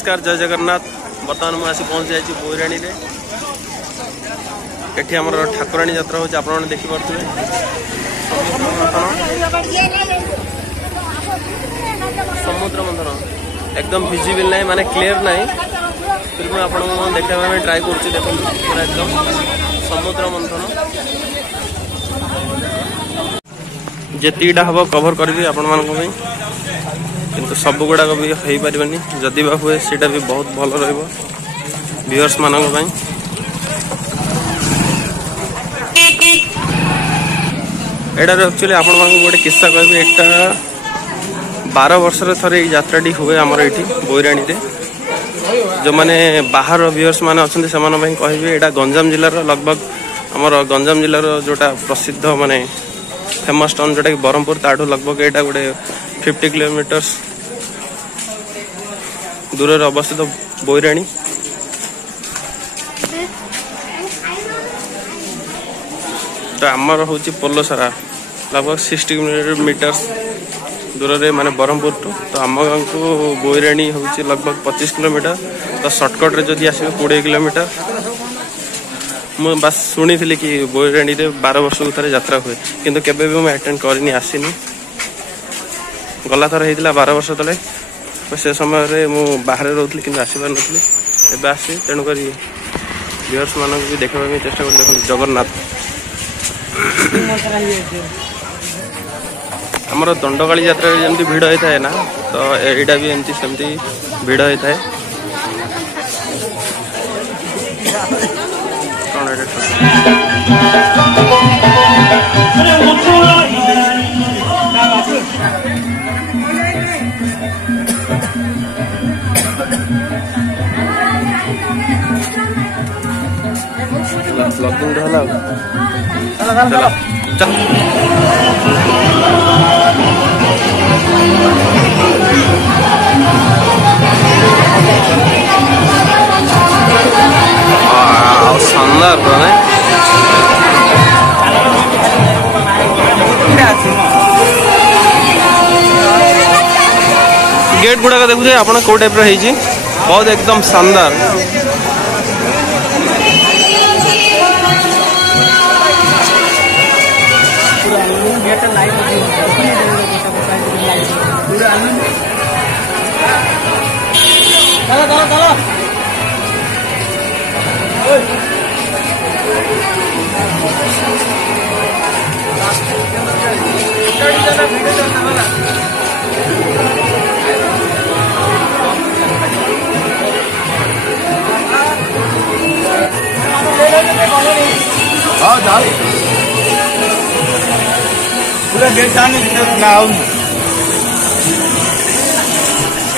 नमस्कार जय जगन्नाथ। बर्तमान मुझे आसी पहुँची जाइए बोईराणी रे। एठी हमर ठाकुराणी यात्रा होची आपण माने देखि परथुवे। समुद्र मंथन एकदम विजिबल नहीं माने क्लियर नहीं, फिर भी आपण को देखा में ट्राई करछि। देखो पूरा एकदम समुद्र मंथन जेतीटा हम कवर करी आपण मान किंतु सब गुड़ाक भी हो पारनि। जदि बा हुए सीटा भी बहुत भल रहिबो व्यूअर्स मानक पई। एटार एक्चुअली आपण मानक गोटे किस्सा कहबी। एटा 12 वर्ष रे थरे यात्राटी हुए हमर एठी बोईराणी रे। जो माने बाहर व्यूअर्स माने अछंती समान पई कहबी एटा गंजाम जिल्ला रो लगभग हमर गंजाम जिल्ला रो जोटा प्रसिद्ध माने फेमस टाउन जोटा कि बरहमपुर ताठू लगभग एटा गोटे 50 किलोमीटर दूर अवस्थित बोईराणी। तो आमर हूँ पोलोसारा लगभग 60 किलोमीटर दूर रे माने बरहमपुर टू। तो आम गाँव को बोईराणी हूँ लगभग 25 किलोमीटर। तो सर्टकट रे जदि आसबे 20 किलोमीटर। मु बस शुणी थी कि बोईराणी रे 12 वर्ष को थरे यात्रा हुए, किंतु केबे भी मैं अटेंड करनी आसीनी। गला थर होता 12 वर्ष तले से समय रे मु बाहर रोथली किंतु आसी पार नथली। एबे आसी तेणुक व्यूअर्स मानक भी देखा चेष्टा कर। देखो जगन्नाथ आमर दंडकाली यात्रा जमती भिड़ होता है ना, तो एटा भी एमती सेमती भिड़ होता है। ब्लॉगिंग ढला चलो चल शानदार बने गेट गुड़ाक देखुए आप कौ टाइप रही बहुत एकदम शानदार।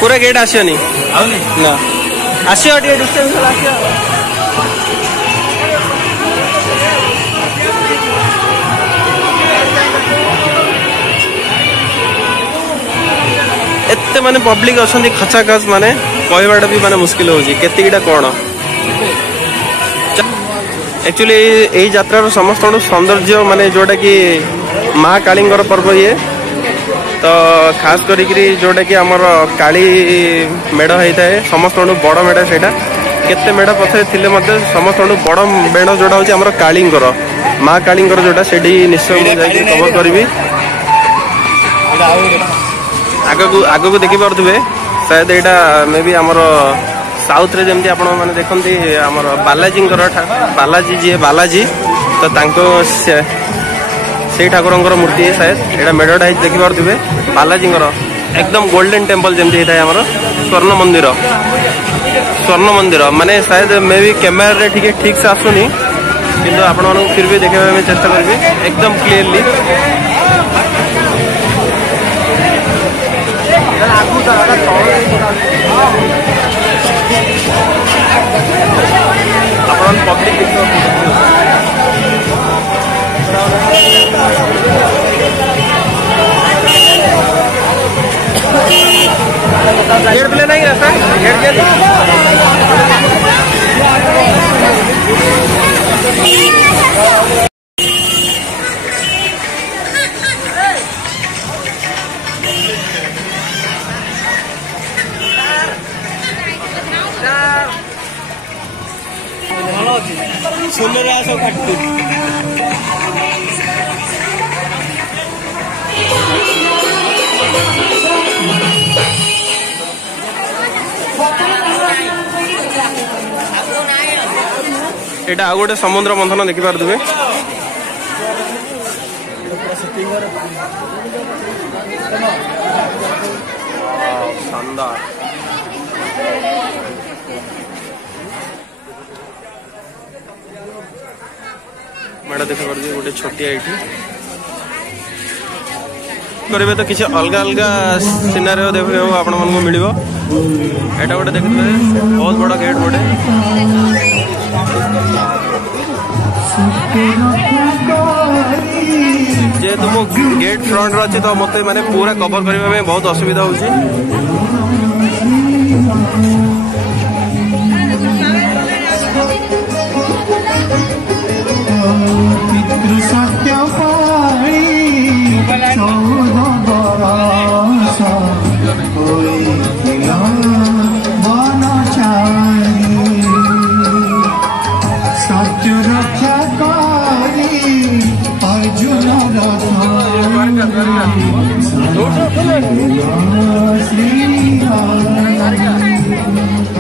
पूरा गेट आसियोनी ना आसियो टे डिस्टेंस आसियो। एते माने पब्लिक अछंती खचा खच माने कहबाटा भी माने मुश्किल होजी केतिटा कोन। एक्चुअली यही यात्रा समस्त सौंदर्य माने जोटा कि माँ कालींगर पर्व ये। तो खास करी जोटा कि आमर काली मेढ़ होता है समस्त बड़ मेढ़ से केते मेढ़ पथे थिले मते समस्त बड़ मेढ़ जोटा हूँ आमर कालींगर माँ कालींगर जोटा से निश्चय मुझे कवर करी। आग को देखी पारे शायद यहाँ मे बी आमर साउथ रे जमती आपण माने देखंती आमर बालाजी जी बालाजी तो तांको से ठाकुर मूर्ति है शायद यहाँ मेढ़टा देखी पारे बालाजी एकदम गोल्डन टेम्पल जमती होता है आमर स्वर्ण मंदिर माने शायद मे भी कैमेरा रे ठीक से आसुनी किंतु आपण मानक फिर भी देखा चेष्टा करी एकदम क्लीयरली। पब्लिक गेट प्ले नहीं रहता गेट एटा आ गोटे समुद्र मंथन देखि पारथुबे शानदार मेड़ा देख पारे गोटे छोटिया ये करेंगे तो किसी अलग अलग सिनारी देखो आपण मन को मिल एटा गोटे देखते बहुत बड़ा गेट गोटे जेहेतु मो गेट फ्रंट अच्छी तो मत माने पूरा कवर करने में बहुत असुविधा होची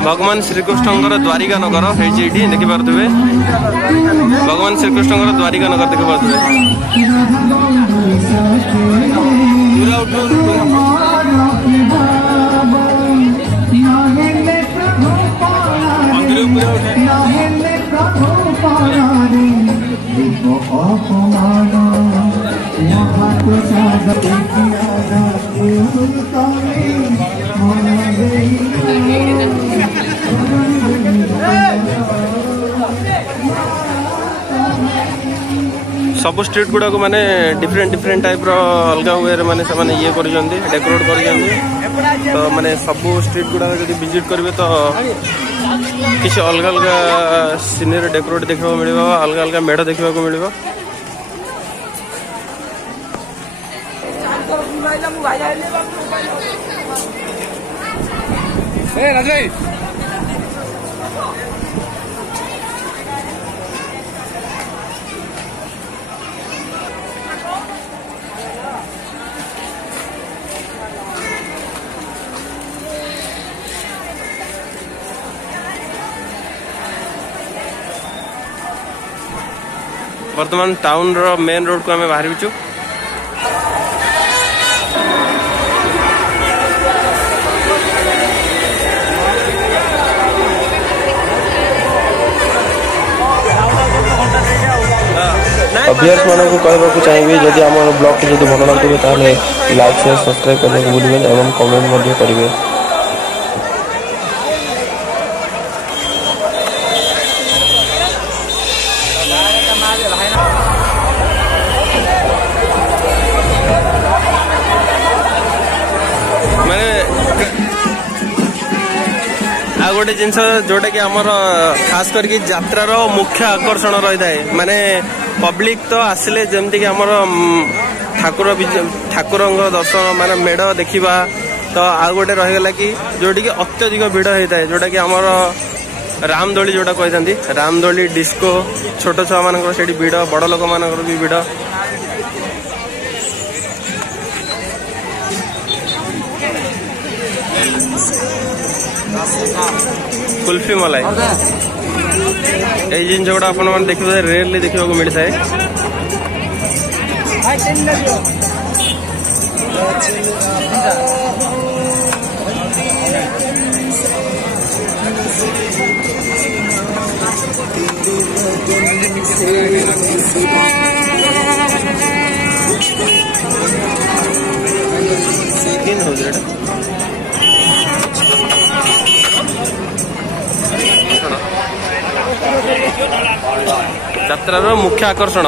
भगवान श्रीकृष्ण द्वारिका नगर है देखी पारे भगवान श्रीकृष्ण द्वारिका नगर देखी पारे सब स्ट्रीट गुड़ा को माने डिफरेंट टाइप रो अलग वे माने से माने ये करिसंती डेकोरेट करिसंती तो माने सब स्ट्रीट गुड़ा यदि विजिट करिवे तो किसी अलग अलग सीनरी डेकोरेट देखा मिलिबो अलग अलग मेढ़ देखा मिलिबो वर्तमान टाउन रो मेन रोड को हमें बाहर बिचु अभ्यास मान को कहवाक चाहिए जदि आम ब्लॉग की जब भल लगे ताले लाइक शेयर सब्सक्राइब करने को भूलें एवं कमेंट करेंगे। गोटे जिनस जोटा कि आमर खास करके यात्रार मुख्य आकर्षण रही है माने पब्लिक तो आसिले जमती कि आमर ठाकुर दर्शन माने मेढ़ देखा तो आ गोटे रहीगला कि जोटी कि अत्यधिक भिड़ होता है जोटा कि आमर रामदोली जोटा कहते रामदोली डिस्को छोट छुआ मान भिड़ बड़ लोक मान भी भिड़ कुल्फी मलाई जिन गुड़ा आप देखिए रेयरली देखा मिलता है यात्रार मुख्य आकर्षण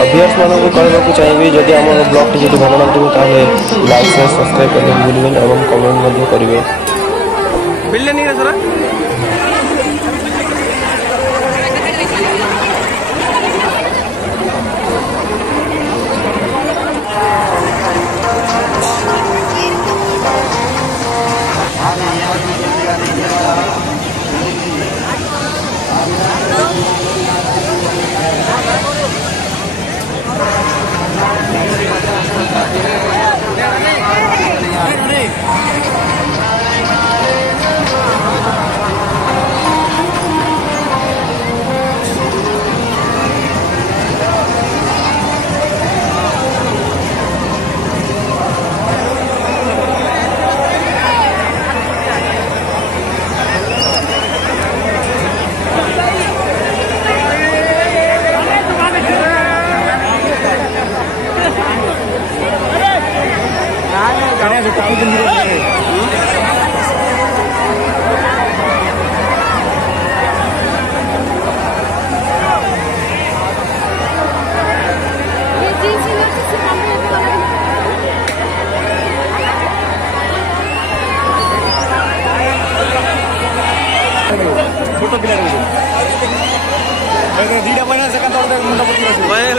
अभ्यास मान को कहवाक चाहिए जदि आम ब्लॉग की जब भल लगे ताले लाइक शेयर सब्सक्राइब करने को भूलें एवं कमेंट करेंगे। छोटो पिला दीटा पैना मुंडा भय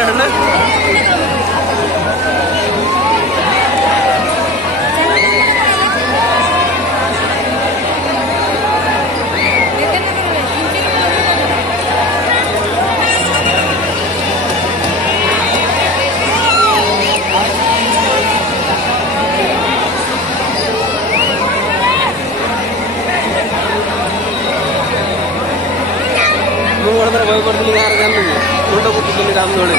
कर काम दौड़े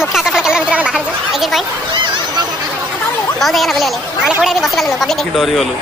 मुख्य आकर्षण केन्द्र भितर बाहर एग्जिट पॉइंट बहुत जगह बुले माने कोडे भी बस गलो पब्लिक डरी गलो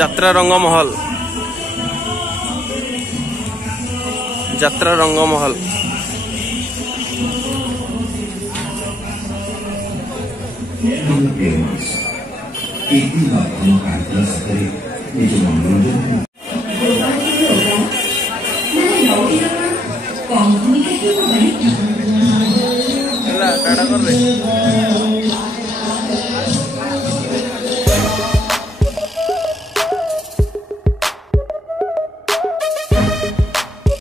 যাত্রা রঙ্গমহল যাত্রা রঙ্গমহল টাটা করে